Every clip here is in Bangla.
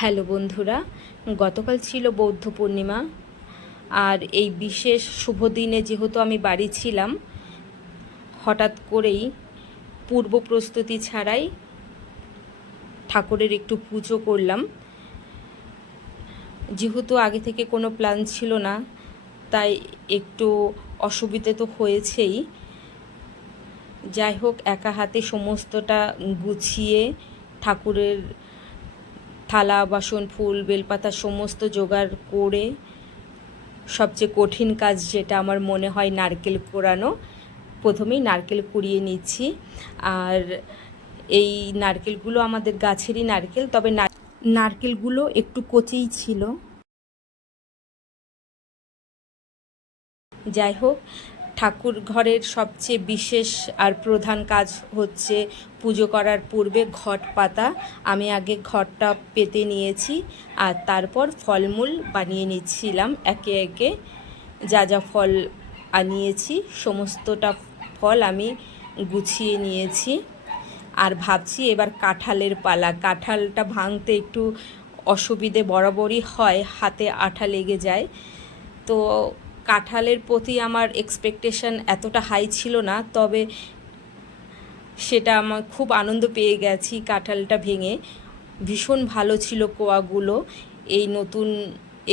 হ্যালো বন্ধুরা, গতকাল ছিল বৌদ্ধ পূর্ণিমা আর এই বিশেষ শুভ দিনে যেহেতু আমি বাড়ি ছিলাম, হঠাৎ করেই পূর্ব প্রস্তুতি ছাড়াই ঠাকুরের একটু পুজো করলাম। যেহেতু আগে থেকে কোনো প্ল্যান ছিল না, তাই একটু অসুবিধে তো হয়েছেই। যাই হোক, একা হাতে সমস্তটা গুছিয়ে ঠাকুরের থালা, বাসন, ফুল, বেলপাতা সমস্ত জোগাড় করে সবচেয়ে কঠিন কাজ যেটা আমার মনে হয় নারকেল কোরানো, প্রথমেই নারকেল কুড়িয়ে নিচ্ছি। আর এই নারকেলগুলো আমাদের গাছেরই নারকেল, তবে নারকেলগুলো একটু কচেই ছিল। যাই হোক ঠাকুর ঘরের সবচেয়ে বিশেষ আর প্রধান কাজ হচ্ছে পুজো করার পূর্বে ঘট পাতা। আমি আগে ঘরটা পেতে নিয়েছি, আর তারপর ফলমূল বানিয়ে নিচ্ছিলাম একে একে। যা যা ফল আনিয়েছি, সমস্তটা ফল আমি গুছিয়ে নিয়েছি। আর ভাবছি এবার কাঁঠালের পালা। কাঁঠালটা ভাঙতে একটু অসুবিধে বরাবরই হয়, হাতে আঠা লেগে যায়। তো কাঁঠালের প্রতি আমার এক্সপেকটেশন এতটা হাই ছিল না, তবে সেটা আমার খুব আনন্দ পেয়ে গেছি কাঁঠালটা ভেঙে। ভীষণ ভালো ছিল কোয়াগুলো, এই নতুন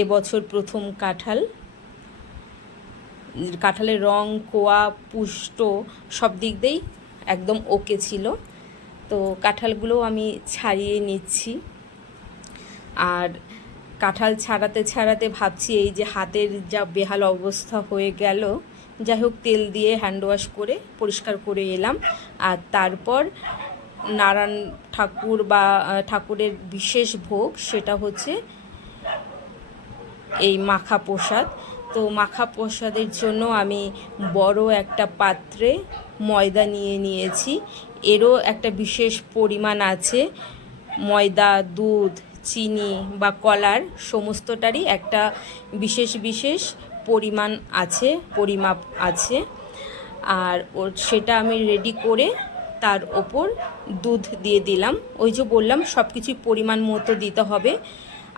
এবছর প্রথম কাঁঠাল। কাঁঠালের রং, কোয়া, পুষ্ট সব দিক দিয়েই একদম ওকে ছিল। তো কাঁঠালগুলো আমি ছাড়িয়ে নিচ্ছি। আর কাঁঠাল ছাড়াতে ছাড়াতে ভাবছি এই যে হাতের যা বেহাল অবস্থা হয়ে গেল। যাই হোক, তেল দিয়ে হ্যান্ড ওয়াশ করে পরিষ্কার করে এলাম। আর তারপর নারায়ণ ঠাকুর বা ঠাকুরের বিশেষ ভোগ সেটা হচ্ছে এই মাখা প্রসাদ। তো মাখা প্রসাদের জন্য আমি বড় একটা পাত্রে ময়দা নিয়ে নিয়েছি। এরও একটা বিশেষ পরিমাণ আছে। ময়দা, দুধ চিনি বা কলার সমস্তটারই একটা বিশেষ বিশেষ পরিমাণ আছে, পরিমাপ আছে। আর ওর সেটা আমি রেডি করে তার ওপর দুধ দিয়ে দিলাম। ওই যে বললাম সব কিছুই পরিমাণ মতো দিতে হবে।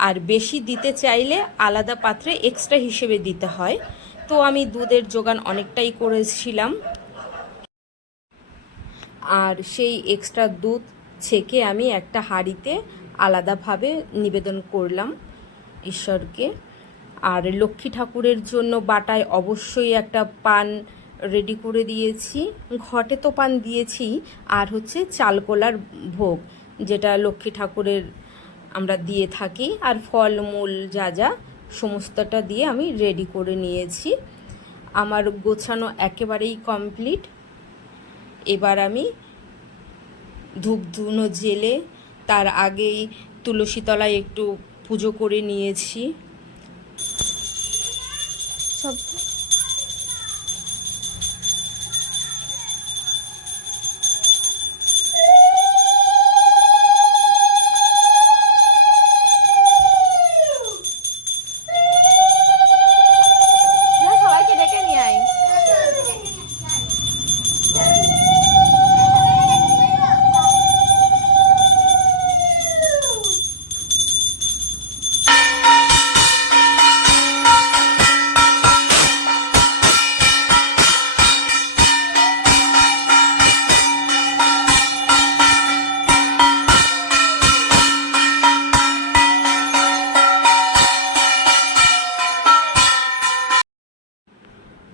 আর বেশি দিতে চাইলে আলাদা পাত্রে এক্সট্রা হিসেবে দিতে হয়। তো আমি দুধের যোগান অনেকটাই করেছিলাম। আর সেই এক্সট্রা দুধ ছেঁকে আমি একটা হাঁড়িতে আলাদাভাবে নিবেদন করলাম ঈশ্বরকে। আর লক্ষ্মী ঠাকুরের জন্য বাটায় অবশ্যই একটা পান রেডি করে দিয়েছি। ঘটে তো পান দিয়েছি, আর হচ্ছে চালকোলার ভোগ, যেটা লক্ষ্মী ঠাকুরের আমরা দিয়ে থাকি। আর ফলমূল যা যা, সমস্তটা দিয়ে আমি রেডি করে নিয়েছি। আমার গোছানো একেবারেই কমপ্লিট এবার আমি ধূপ ধুনো জেলে তার আগেই তুলসীতলায় একটু পুজো করে নিয়েছি।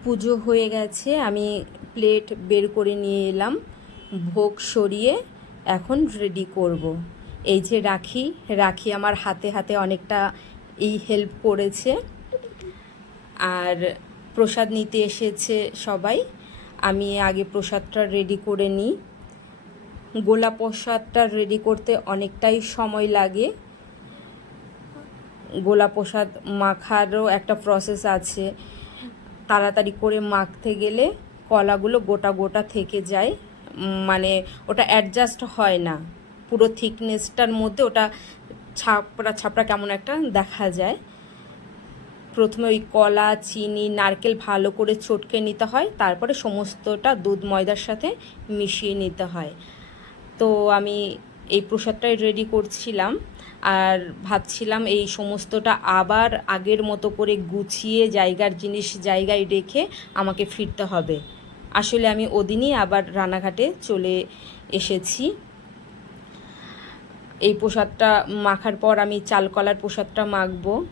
পুজো হয়ে গেছে, আমি প্লেট বের করে নিয়ে এলাম, ভোগ সরিয়ে এখন রেডি করব। এই যে রাখি রাখি আমার হাতে হাতে অনেকটা এই হেল্প করেছে। আর প্রসাদ নিতে এসেছে সবাই, আমি আগে প্রসাদটা রেডি করে নিই। গোলা প্রসাদটা রেডি করতে অনেকটাই সময় লাগে। গোলা প্রসাদ মাখারও একটা প্রসেস আছে। তাড়াতাড়ি করে মাখতে গেলে কলাগুলো গোটা গোটা থেকে যায়। মানে ওটা অ্যাডজাস্ট হয় না। পুরো থিকনেসটার মধ্যে ওটা ছাপড়া ছাপড়া কেমন একটা দেখা যায়। প্রথমে ওই কলা, চিনি, নারকেল ভালো করে চটকে নিতে হয়। তারপরে সমস্তটা দুধ, ময়দার সাথে মিশিয়ে নিতে হয়। তো আমি এই প্রসাদটাই রেডি করছিলাম। আর ভাবছিলাম এই সমস্তটা আবার আগের মতো করে গুছিয়ে জায়গার জিনিস জায়গায় রেখে আমাকে ফিরতে হবে। আসলে আমি ওদিনই আবার রানাঘাটে চলে এসেছি। এই প্রসাদটা মাখার পর আমি চালকলার প্রসাদটা মাখবো।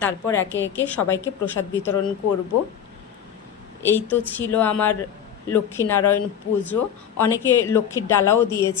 তারপর একে একে সবাইকে প্রসাদ বিতরণ করব। এই তো ছিল আমার লক্ষ্মীনারায়ণ পুজো। অনেকে লক্ষ্মীর ডালাও দিয়েছে।